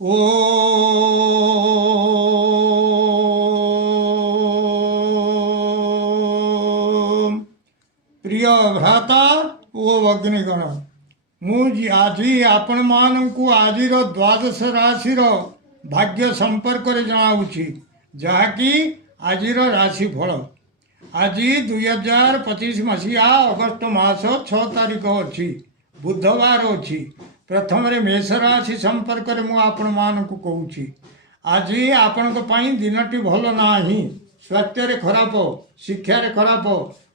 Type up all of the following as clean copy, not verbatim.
ଓ ପ୍ରିୟ ଭ୍ରାତା ଓ ଭଗ୍ନୀଗଣ, ମୁଁ ଆଜି ଆପଣମାନଙ୍କୁ ଆଜିର ଦ୍ୱାଦଶ ରାଶିର ଭାଗ୍ୟ ସମ୍ପର୍କରେ ଜଣାଉଛି, ଯାହାକି ଆଜିର ରାଶିଫଳ। ଆଜି 2025 ମସିହା ଅଗଷ୍ଟ ମାସ 6 ତାରିଖ ଅଛି, ବୁଧବାର ଅଛି। ପ୍ରଥମରେ ମେଷ ରାଶି ସମ୍ପର୍କରେ ମୁଁ ଆପଣମାନଙ୍କୁ କହୁଛି। ଆଜି ଆପଣଙ୍କ ପାଇଁ ଦିନଟି ଭଲ ନାହିଁ। ସ୍ୱାସ୍ଥ୍ୟରେ ଖରାପ, ଶିକ୍ଷାରେ ଖରାପ,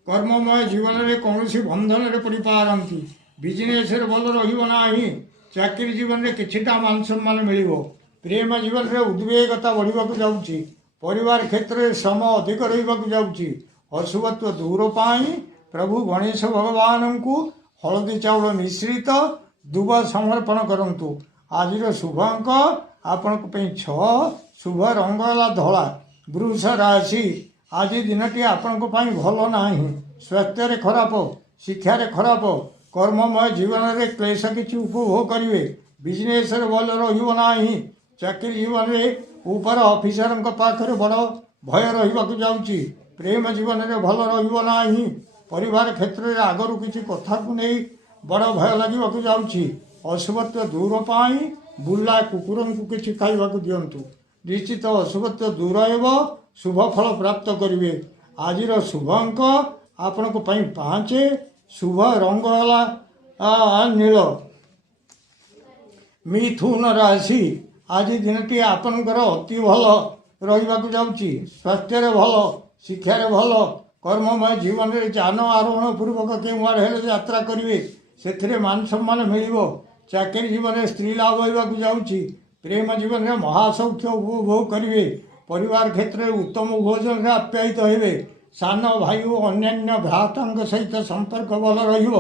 କର୍ମମୟ ଜୀବନରେ କୌଣସି ବନ୍ଧନରେ ପଡ଼ିପାରନ୍ତି। ବିଜନେସରେ ଭଲ ରହିବ ନାହିଁ। ଚାକିରି ଜୀବନରେ କିଛିଟା ମାନ ସମ୍ମାନ ମିଳିବ। ପ୍ରେମ ଜୀବନରେ ଉଦ୍ବେଗତା ବଢ଼ିବାକୁ ଯାଉଛି। ପରିବାର କ୍ଷେତ୍ରରେ ଶ୍ରମ ଅଧିକ ରହିବାକୁ ଯାଉଛି। ଅଶୁଭତ୍ୱ ଦୂର ପାଇଁ ପ୍ରଭୁ ଗଣେଶ ଭଗବାନଙ୍କୁ ହଳଦୀ ଚାଉଳ ମିଶ୍ରିତ ଦୁବ ସମର୍ପଣ କରନ୍ତୁ। ଆଜିର ଶୁଭ ଅଙ୍କ ଆପଣଙ୍କ ପାଇଁ 6, ଶୁଭ ରଙ୍ଗ ହେଲା ଧଳା। ବୃଷ ରାଶି, ଆଜି ଦିନଟି ଆପଣଙ୍କ ପାଇଁ ଭଲ ନାହିଁ। ସ୍ୱାସ୍ଥ୍ୟରେ ଖରାପ, ଶିକ୍ଷାରେ ଖରାପ, କର୍ମମୟ ଜୀବନରେ କ୍ଲେଶ କିଛି ଉପଭୋଗ କରିବେ। ବିଜନେସରେ ଭଲ ରହିବ ନାହିଁ। ଚାକିରି ଜୀବନରେ ଉପର ଅଫିସରଙ୍କ ପାଖରେ ବଡ଼ ଭୟ ରହିବାକୁ ଯାଉଛି। ପ୍ରେମ ଜୀବନରେ ଭଲ ରହିବ ନାହିଁ। ପରିବାର କ୍ଷେତ୍ରରେ ଆଗରୁ କିଛି କଥାକୁ ନେଇ ବଡ଼ ଭୟ ଲାଗିବାକୁ ଯାଉଛି। ଅଶୁଭତ୍ୱ ଦୂର ପାଇଁ ବୁଲା କୁକୁରଙ୍କୁ କିଛି ଖାଇବାକୁ ଦିଅନ୍ତୁ। ନିଶ୍ଚିତ ଅଶୁଭତ୍ୱ ଦୂର ହେବ, ଶୁଭ ଫଳ ପ୍ରାପ୍ତ କରିବେ। ଆଜିର ଶୁଭ ଅଙ୍କ ଆପଣଙ୍କ ପାଇଁ 5, ଶୁଭ ରଙ୍ଗ ହେଲା ନୀଳ। ମିଥୁନ ରାଶି, ଆଜି ଦିନଟି ଆପଣଙ୍କର ଅତି ଭଲ ରହିବାକୁ ଯାଉଛି। ସ୍ୱାସ୍ଥ୍ୟରେ ଭଲ, ଶିକ୍ଷାରେ ଭଲ, କର୍ମମୟ ଜୀବନରେ ଯାନ ଆରୋହଣ ପୂର୍ବକ କେଉଁଆଡ଼େ ହେଲେ ଯାତ୍ରା କରିବେ। ସେଥିରେ ମାନ ସମ୍ମାନ ମିଳିବ। ଚାକିରି ଜୀବନରେ ସ୍ତ୍ରୀ ଲାଭ ହେବାକୁ ଯାଉଛି। ପ୍ରେମ ଜୀବନରେ ମହାସୌଖ୍ୟ ଉପଭୋଗ କରିବେ। ପରିବାର କ୍ଷେତ୍ରରେ ଉତ୍ତମ ଭୋଜନରେ ଆପ୍ୟାୟିତ ହେବେ। ସାନ ଭାଇ ଓ ଅନ୍ୟାନ୍ୟ ଭ୍ରାତାଙ୍କ ସହିତ ସମ୍ପର୍କ ଭଲ ରହିବ।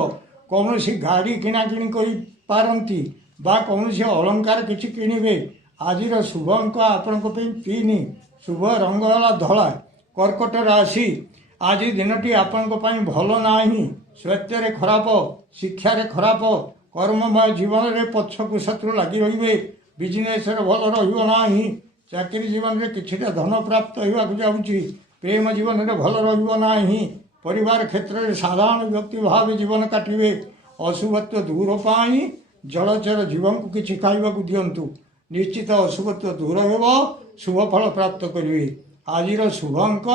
କୌଣସି ଗାଡ଼ି କିଣାକିଣି କରିପାରନ୍ତି ବା କୌଣସି ଅଳଙ୍କାର କିଛି କିଣିବେ। ଆଜିର ଶୁଭ ଅଙ୍କ ଆପଣଙ୍କ ପାଇଁ 3, ଶୁଭ ରଙ୍ଗ ହେଲା ଧଳା। କର୍କଟ ରାଶି, ଆଜି ଦିନଟି ଆପଣଙ୍କ ପାଇଁ ଭଲ ନାହିଁ। ସ୍ୱାସ୍ଥ୍ୟରେ ଖରାପ, ଶିକ୍ଷାରେ ଖରାପ, କର୍ମମୟ ଜୀବନରେ ପଛକୁ ଶତ୍ରୁ ଲାଗି ରହିବେ। ବିଜନେସରେ ଭଲ ରହିବ ନାହିଁ। ଚାକିରି ଜୀବନରେ କିଛିଟା ଧନ ପ୍ରାପ୍ତ ହେବାକୁ ଯାଉଛି। ପ୍ରେମ ଜୀବନରେ ଭଲ ରହିବ ନାହିଁ। ପରିବାର କ୍ଷେତ୍ରରେ ସାଧାରଣ ବ୍ୟକ୍ତି ଭାବେ ଜୀବନ କାଟିବେ। ଅଶୁଭତ୍ୱ ଦୂର ପାଇଁ ଜଳଚର ଜୀବଙ୍କୁ କିଛି ଖାଇବାକୁ ଦିଅନ୍ତୁ। ନିଶ୍ଚିତ ଅଶୁଭତ୍ୱ ଦୂର ହେବ, ଶୁଭ ଫଳ ପ୍ରାପ୍ତ କରିବେ। ଆଜିର ଶୁଭ ଅଙ୍କ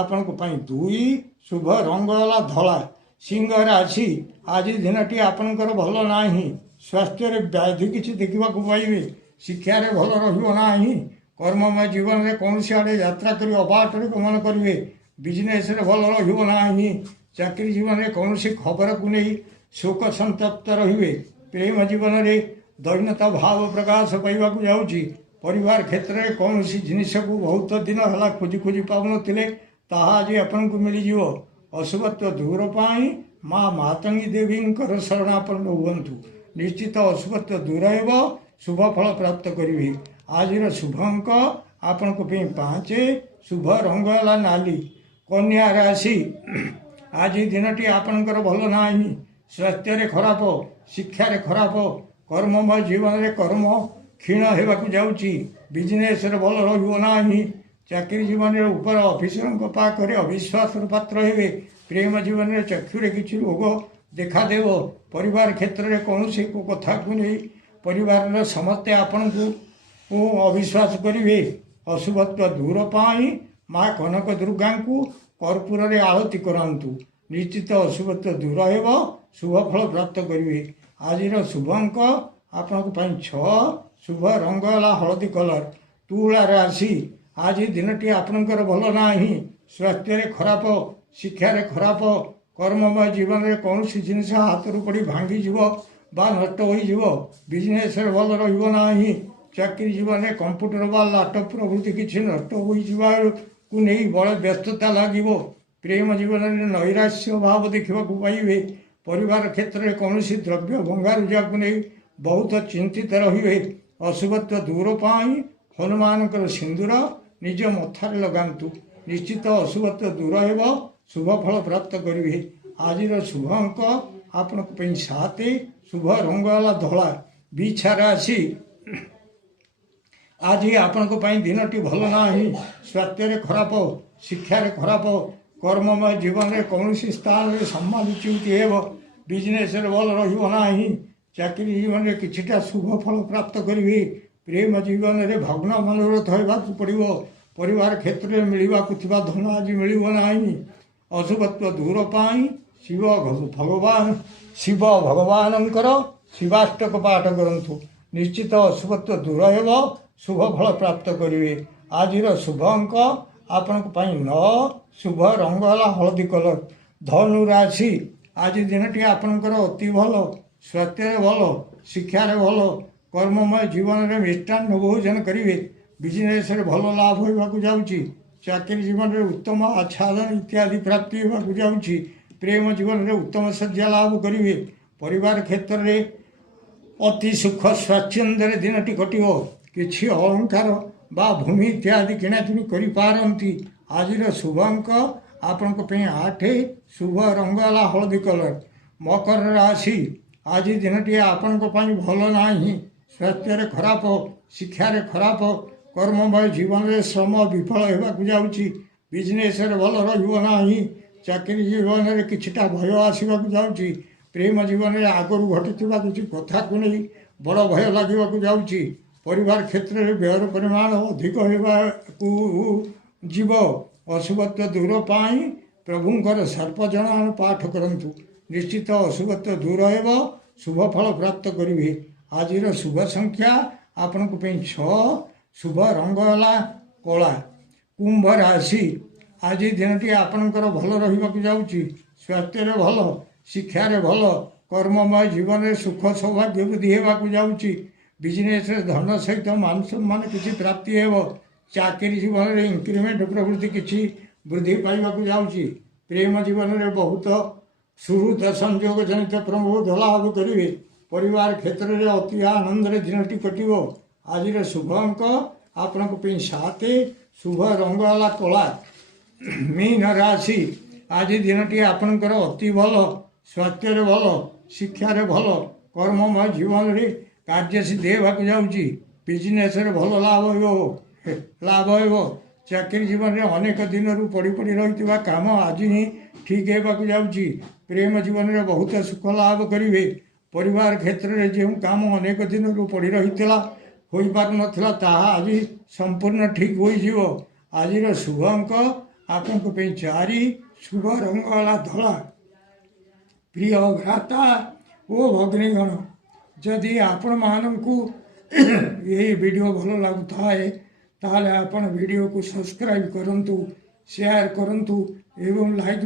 ଆପଣଙ୍କ ପାଇଁ 2, ଶୁଭ ରଙ୍ଗ ହେଲା ଧଳା। ସିଂହ ରାଶି, ଆଜି ଦିନଟି ଆପଣଙ୍କର ଭଲ ନାହିଁ। ସ୍ୱାସ୍ଥ୍ୟରେ ବ୍ୟାଧି କିଛି ଦେଖିବାକୁ ପାଇବେ। ଶିକ୍ଷାରେ ଭଲ ରହିବ ନାହିଁ। କର୍ମମୟ ଜୀବନରେ କୌଣସି ଆଡ଼େ ଯାତ୍ରା କରି ଅବାଟରେ ଗମନ କରିବେ। ବିଜନେସରେ ଭଲ ରହିବ ନାହିଁ। ଚାକିରି ଜୀବନରେ କୌଣସି ଖବରକୁ ନେଇ ଶୋକ ସନ୍ତପ୍ତ ରହିବେ। ପ୍ରେମ ଜୀବନରେ ଦୈନ୍ୟତା ଭାବ ପ୍ରକାଶ ପାଇବାକୁ ଯାଉଛି। ପରିବାର କ୍ଷେତ୍ରରେ କୌଣସି ଜିନିଷକୁ ବହୁତ ଦିନ ହେଲା ଖୋଜି ଖୋଜି ପାଉନଥିଲେ, ତାହା ଆଜି ଆପଣଙ୍କୁ ମିଳିଯିବ। ଅଶୁଭତ୍ୱ ଦୂର ପାଇଁ ମା ମାତଙ୍ଗୀ ଦେବୀଙ୍କର ଶରଣାପନ୍ନ ହୁଅନ୍ତୁ। ନିଶ୍ଚିତ ଅଶୁଭତ୍ୱ ଦୂର ହେବ, ଶୁଭ ଫଳ ପ୍ରାପ୍ତ କରିବେ। ଆଜିର ଶୁଭ ଅଙ୍କ ଆପଣଙ୍କ ପାଇଁ 5, ଶୁଭ ରଙ୍ଗ ହେଲା ନାଲି। କନ୍ୟା ରାଶି, ଆଜି ଦିନଟି ଆପଣଙ୍କର ଭଲ ନାହିଁ। ସ୍ୱାସ୍ଥ୍ୟରେ ଖରାପ, ଶିକ୍ଷାରେ ଖରାପ, କର୍ମମୟ ଜୀବନରେ କର୍ମ କ୍ଷୀଣ ହେବାକୁ ଯାଉଛି। ବିଜନେସରେ ଭଲ ରହିବ ନାହିଁ। ଚାକିରି ଜୀବନରେ ଉପର ଅଫିସରଙ୍କ ପାଖରେ ଅବିଶ୍ୱାସର ପାତ୍ର ହେବେ। ପ୍ରେମ ଜୀବନରେ ଚକ୍ଷୁରେ କିଛି ରୋଗ ଦେଖାଦେବ। ପରିବାର କ୍ଷେତ୍ରରେ କୌଣସି ଏକ କଥାକୁ ନେଇ ପରିବାରର ସମସ୍ତେ ଆପଣଙ୍କୁ ଅବିଶ୍ୱାସ କରିବେ। ଅଶୁଭତ୍ୱ ଦୂର ପାଇଁ ମା କନକ ଦୁର୍ଗାଙ୍କୁ କର୍ପୂରରେ ଆଳତି କରାନ୍ତୁ। ନିଶ୍ଚିତ ଅଶୁଭତ୍ୱ ଦୂର ହେବ, ଶୁଭ ଫଳ ପ୍ରାପ୍ତ କରିବେ। ଆଜିର ଶୁଭ ଅଙ୍କ ଆପଣଙ୍କ ପାଇଁ 6, ଶୁଭ ରଙ୍ଗ ହେଲା ହଳଦୀ କଲର। ତୁଳା ରାଶି, ଆଜି ଦିନଟି ଆପଣଙ୍କର ଭଲ ନାହିଁ। ସ୍ୱାସ୍ଥ୍ୟରେ ଖରାପ, ଶିକ୍ଷାରେ ଖରାପ, କର୍ମମୟ ଜୀବନରେ କୌଣସି ଜିନିଷ ହାତରୁ ପଡ଼ି ଭାଙ୍ଗିଯିବ ବା ନଷ୍ଟ ହୋଇଯିବ। ବିଜନେସରେ ଭଲ ରହିବ ନାହିଁ। ଚାକିରି ଜୀବନରେ କମ୍ପ୍ୟୁଟର ବା ଲାପଟପ୍ ପ୍ରଭୃତି କିଛି ନଷ୍ଟ ହୋଇଯିବାକୁ ନେଇ ବଡ଼ ବ୍ୟସ୍ତତା ଲାଗିବ। ପ୍ରେମ ଜୀବନରେ ନୈରାଶ୍ୟ ଭାବ ଦେଖିବାକୁ ପାଇବେ। ପରିବାର କ୍ଷେତ୍ରରେ କୌଣସି ଦ୍ରବ୍ୟ ଭଙ୍ଗାରୁଜାକୁ ନେଇ ବହୁତ ଚିନ୍ତିତ ରହିବେ। ଅଶୁଭତ୍ୱ ଦୂର ପାଇଁ ହନୁମାନଙ୍କର ସିନ୍ଦୁର ନିଜ ମଥାରେ ଲଗାନ୍ତୁ। ନିଶ୍ଚିତ ଅଶୁଭତ୍ୱ ଦୂର ହେବ, ଶୁଭ ଫଳ ପ୍ରାପ୍ତ କରିବେ। ଆଜିର ଶୁଭ ଅଙ୍କ ଆପଣଙ୍କ ପାଇଁ 7, ଶୁଭ ରଙ୍ଗ ହେଲା ଧଳା। ବିଛା ରାଶି, ଆଜି ଆପଣଙ୍କ ପାଇଁ ଦିନଟି ଭଲ ନାହିଁ। ସ୍ୱାସ୍ଥ୍ୟରେ ଖରାପ, ଶିକ୍ଷାରେ ଖରାପ, କର୍ମମୟ ଜୀବନରେ କୌଣସି ସ୍ଥାନରେ ସମ୍ମାନିଚ୍ୟୁତି ହେବ। ବିଜନେସରେ ଭଲ ରହିବ ନାହିଁ। ଚାକିରି ଜୀବନରେ କିଛିଟା ଶୁଭ ଫଳ ପ୍ରାପ୍ତ କରିବେ। ପ୍ରେମ ଜୀବନରେ ଭଗ୍ନ ମନୋରଥ ହେବାକୁ ପଡ଼ିବ। ପରିବାର କ୍ଷେତ୍ରରେ ମିଳିବାକୁ ଥିବା ଧନ ଆଜି ମିଳିବ ନାହିଁ। ଅଶୁଭତ୍ୱ ଦୂର ପାଇଁ ଶିବ ଭଗବାନଙ୍କର ଶିବାଷ୍ଟକ ପାଠ କରନ୍ତୁ। ନିଶ୍ଚିତ ଅଶୁଭତ୍ୱ ଦୂର ହେବ, ଶୁଭ ଫଳ ପ୍ରାପ୍ତ କରିବେ। ଆଜିର ଶୁଭ ଅଙ୍କ ଆପଣଙ୍କ ପାଇଁ 9, ଶୁଭ ରଙ୍ଗ ହେଲା ହଳଦୀ କଲର। ଧନୁ ରାଶି, ଆଜି ଦିନଟି ଆପଣଙ୍କର ଅତି ଭଲ। ସ୍ୱାସ୍ଥ୍ୟରେ ଭଲ, ଶିକ୍ଷାରେ ଭଲ, କର୍ମମୟ ଜୀବନରେ ମିଷ୍ଟାନ୍ନ ଭୋଜନ କରିବେ। ବିଜନେସରେ ଭଲ ଲାଭ ହେବାକୁ ଯାଉଛି। ଚାକିରି ଜୀବନରେ ଉତ୍ତମ ଆଚ୍ଛାଦନ ଇତ୍ୟାଦି ପ୍ରାପ୍ତି ହେବାକୁ ଯାଉଛି। ପ୍ରେମ ଜୀବନରେ ଉତ୍ତମ ଶଯ୍ୟା ଲାଭ କରିବେ। ପରିବାର କ୍ଷେତ୍ରରେ ଅତି ସୁଖ ସ୍ୱାଚ୍ଛନ୍ଦ୍ୟରେ ଦିନଟି କଟିବ। କିଛି ଅଳଙ୍କାର ବା ଭୂମି ଇତ୍ୟାଦି କିଣାକିଣି କରିପାରନ୍ତି। ଆଜିର ଶୁଭ ଅଙ୍କ ଆପଣଙ୍କ ପାଇଁ 8, ଶୁଭ ରଙ୍ଗ ହେଲା ହଳଦୀ କଲର। ମକର ରାଶି, ଆଜି ଦିନଟି ଆପଣଙ୍କ ପାଇଁ ଭଲ ନାହିଁ। ସ୍ୱାସ୍ଥ୍ୟରେ ଖରାପ, ଶିକ୍ଷାରେ ଖରାପ, କର୍ମମୟ ଜୀବନରେ ଶ୍ରମ ବିଫଳ ହେବାକୁ ଯାଉଛି। ବିଜନେସରେ ଭଲ ରହିବ ନାହିଁ। ଚାକିରି ଜୀବନରେ କିଛିଟା ଭୟ ଆସିବାକୁ ଯାଉଛି। ପ୍ରେମ ଜୀବନରେ ଆଗରୁ ଘଟିଥିବା କିଛି କଥାକୁ ନେଇ ବଡ଼ ଭୟ ଲାଗିବାକୁ ଯାଉଛି। ପରିବାର କ୍ଷେତ୍ରରେ ବ୍ୟୟର ପରିମାଣ ଅଧିକ ହେବାକୁ ଯିବ। ଅଶୁଭତ୍ୱ ଦୂର ପାଇଁ ପ୍ରଭୁଙ୍କର ସର୍ପଜନାନ ପାଠ କରନ୍ତୁ। ନିଶ୍ଚିତ ଅଶୁଭତ୍ୱ ଦୂର ହେବ, ଶୁଭ ଫଳ ପ୍ରାପ୍ତ କରିବେ। ଆଜିର ଶୁଭ ସଂଖ୍ୟା ଆପଣଙ୍କ ପାଇଁ 6, ଶୁଭ ରଙ୍ଗ ହେଲା କଳା। କୁମ୍ଭ ରାଶି, ଆଜି ଦିନଟି ଆପଣଙ୍କର ଭଲ ରହିବାକୁ ଯାଉଛି। ସ୍ୱାସ୍ଥ୍ୟରେ ଭଲ, ଶିକ୍ଷାରେ ଭଲ, କର୍ମମୟ ଜୀବନରେ ସୁଖ ସୌଭାଗ୍ୟ ବୃଦ୍ଧି ହେବାକୁ ଯାଉଛି। ବିଜନେସରେ ଧନ ସହିତ ମାନ ସମ୍ମାନ କିଛି ପ୍ରାପ୍ତି ହେବ। ଚାକିରି ଜୀବନରେ ଇନକ୍ରିମେଣ୍ଟ ପ୍ରଭୃତି କିଛି ବୃଦ୍ଧି ପାଇବାକୁ ଯାଉଛି। ପ୍ରେମ ଜୀବନରେ ବହୁତ ସୁହୃତ ସଂଯୋଗ ଜନିତ ପ୍ରମୋଦ ଲାଭ କରିବେ। ପରିବାର କ୍ଷେତ୍ରରେ ଅତି ଆନନ୍ଦରେ ଦିନଟି କଟିବ। ଆଜିର ଶୁଭ ଅଙ୍କ ଆପଣଙ୍କ ପାଇଁ 7, ଶୁଭ ରଙ୍ଗ ହେଲା କଳା। ମୀନ ରାଶି, ଆଜି ଦିନଟି ଆପଣଙ୍କର ଅତି ଭଲ। ସ୍ୱାସ୍ଥ୍ୟରେ ଭଲ, ଶିକ୍ଷାରେ ଭଲ, କର୍ମମୟ ଜୀବନରେ କାର୍ଯ୍ୟସିଦ୍ଧି ହେବାକୁ ଯାଉଛି। ବିଜନେସରେ ଭଲ ଲାଭ ହେବ। ଚାକିରି ଜୀବନରେ ଅନେକ ଦିନରୁ ପଡ଼ି ରହିଥିବା କାମ ଆଜି ହିଁ ଠିକ୍ ହେବାକୁ ଯାଉଛି। ପ୍ରେମ ଜୀବନରେ ବହୁତ ସୁଖ ଲାଭ କରିବେ। ପରିବାର କ୍ଷେତ୍ରରେ ଯେଉଁ କାମ ଅନେକ ଦିନରୁ ପଡ଼ି ରହିଥିଲା, ହୋଇପାରୁନଥିଲା, ତାହା ଆଜି ସମ୍ପୂର୍ଣ୍ଣ ଠିକ୍ ହୋଇଯିବ। ଆଜିର ଶୁଭ ଅଙ୍କ ଆପଣଙ୍କ ପାଇଁ 4, ଶୁଭ ରଙ୍ଗ ହେଲା ଧଳା। ପ୍ରିୟ ଭ୍ରାତା ଓ ଭଗ୍ନୀଗଣ, ଯଦି ଆପଣମାନଙ୍କୁ ଏହି ଭିଡ଼ିଓ ଭଲ ଲାଗୁଥାଏ ତାହେଲେ ଆପଣ ଭିଡ଼ିଓକୁ ସବସ୍କ୍ରାଇବ୍ କରନ୍ତୁ, ସେୟାର କରନ୍ତୁ ଏବଂ ଲାଇକ୍